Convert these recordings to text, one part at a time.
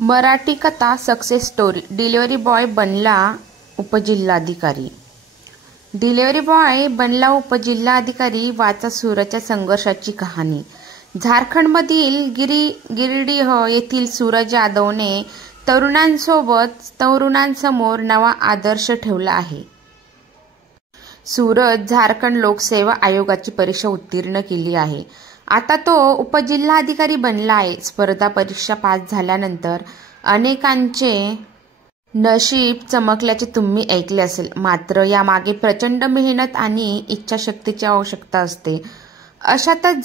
मराठी कथा success story. Delivery boy बनला उपजिल्हाधिकारी. डिलिव्हरी बॉय बनला उपजिल्हाधिकारी. वाचा सूरजच्या संघर्षाची कहाणी. झारखंडमधील गिरिडीह येथील सूरज यादवने तरुणांसमोर नवा आदर्श ठेवला आहे. सूरज झारखंड लोकसेवा आयोगाची परीक्षा उत्तीर्ण केली आहे. आता तो उपजिल्हाधिकारी बनला आहे. स्पर्धा परीक्षा पास झाल्यानंतर अनेकांचे नशीब चमकल्याचे तुम्ही ऐकले असेल. मात्र यामागे प्रचंड मेहनत आणि इच्छाशक्तीची आवश्यकता असते. अशातच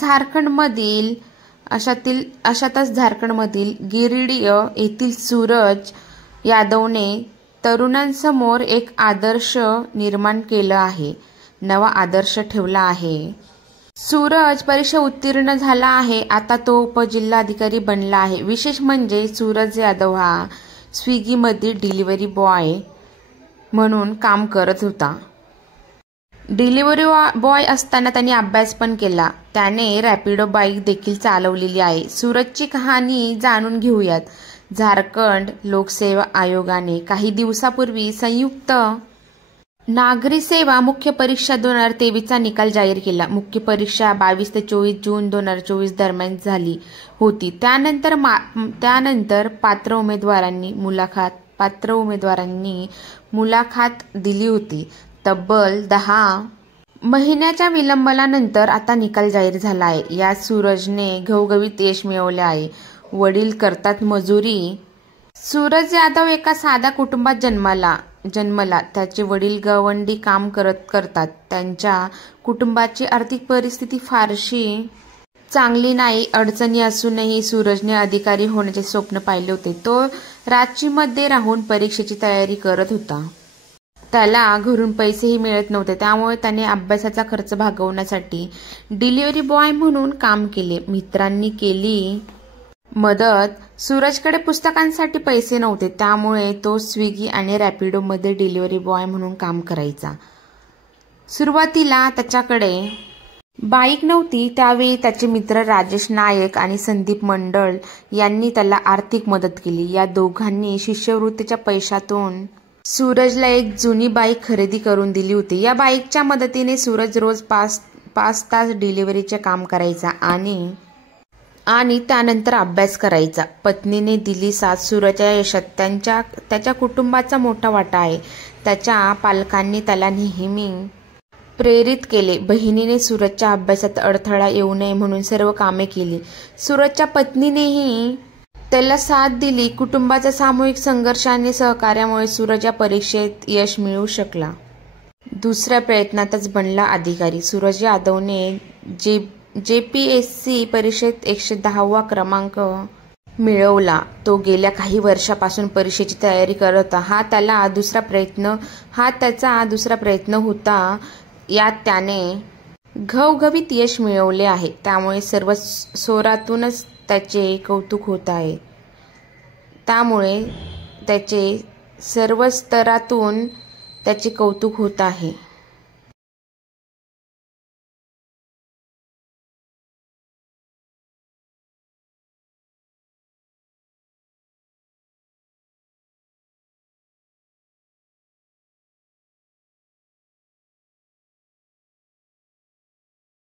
झारखंडमधील गिरिडीह येथील सूरज यादवने तरुणांसमोर एक आदर्श निर्माण केला आहे. नवा आदर्श ठेवला आहे. सूरज परीक्षा उत्तीर्ण झाला आहे. आता तो उपजिल्हाधिकारी बनला आहे. विशेष म्हणजे सूरज यादव हा स्विगीमध्ये डिलिव्हरी बॉय म्हणून काम करत होता. डिलिव्हरी बॉय असताना त्यांनी अभ्यास पण केला. त्याने रॅपिडो बाईक देखील चालवलेली आहे. सूरजची कहाणी जाणून घेऊयात. झारखंड लोकसेवा आयोगाने काही दिवसापूर्वी संयुक्त नागरी सेवा मुख्य परीक्षा 2023चा निकाल जाहीर केला. मुख्य परीक्षा 22 ते 24 जून 2024 दरम्यान झाली होती. त्यानंतर पात्र उमेदवारांनी मुलाखत दिली होती. तब्बल 10 महिन्याच्या विलंबानंतर आता निकाल जाहीर झाला आहे. यात सूरजने घवघवीत यश मिळवले आहे. वडील करतात मजुरी. सूरज यादव एका साध्या कुटुंबात जन्मला. त्याचे वडील गवंडी काम करतात. त्यांच्या कुटुंबाची आर्थिक परिस्थिती फारशी चांगली नाही. अडचणी असूनही सूरजने अधिकारी होण्याचे स्वप्न पाहिले होते. तो रांचीमध्ये राहून परीक्षेची तयारी करत होता. त्याला घरून पैसेही मिळत नव्हते. त्यामुळे त्याने अभ्यासाचा खर्च भागवण्यासाठी डिलिव्हरी बॉय म्हणून काम केले. मित्रांनी केली मदत. सूरजकडे पुस्तकांसाठी पैसे नव्हते. त्यामुळे तो स्विगी आणि रॅपिडोमध्ये डिलिव्हरी बॉय म्हणून काम करायचा. सुरुवातीला त्याच्याकडे बाईक नव्हती. त्यावेळी त्याचे मित्र राजेश नायक आणि संदीप मंडल यांनी त्याला आर्थिक मदत केली. या दोघांनी शिष्यवृत्तीच्या पैशातून सूरजला एक जुनी बाईक खरेदी करून दिली होती. या बाईकच्या मदतीने सूरज रोज 5 तास डिलिव्हरीचे काम करायचा आणि त्यानंतर अभ्यास करायचा. पत्नीने दिली साथ. सूरजच्या यशात त्याच्या कुटुंबाचा मोठा वाटा आहे. त्याच्या पालकांनी त्याला नेहमी प्रेरित केले. बहिणीने सूरजच्या अभ्यासात अडथळा येऊ नये म्हणून सर्व कामे केली. सूरजच्या पत्नीनेही त्याला साथ दिली. कुटुंबाच्या सामूहिक संघर्ष आणि सहकार्यामुळे सूरज या परीक्षेत यश मिळवू शकला. दुसऱ्या प्रयत्नातच बनला अधिकारी. सूरज यादवने JPSC परीक्षेत 110वा क्रमांक मिळवला. तो गेल्या काही वर्षापासून परीक्षेची तयारी करत होता. हा त्याचा दुसरा प्रयत्न होता. यात त्याने घवघवीत यश मिळवले आहे. त्यामुळे सर्व स्तरातूनच त्याचे कौतुक होत आहे.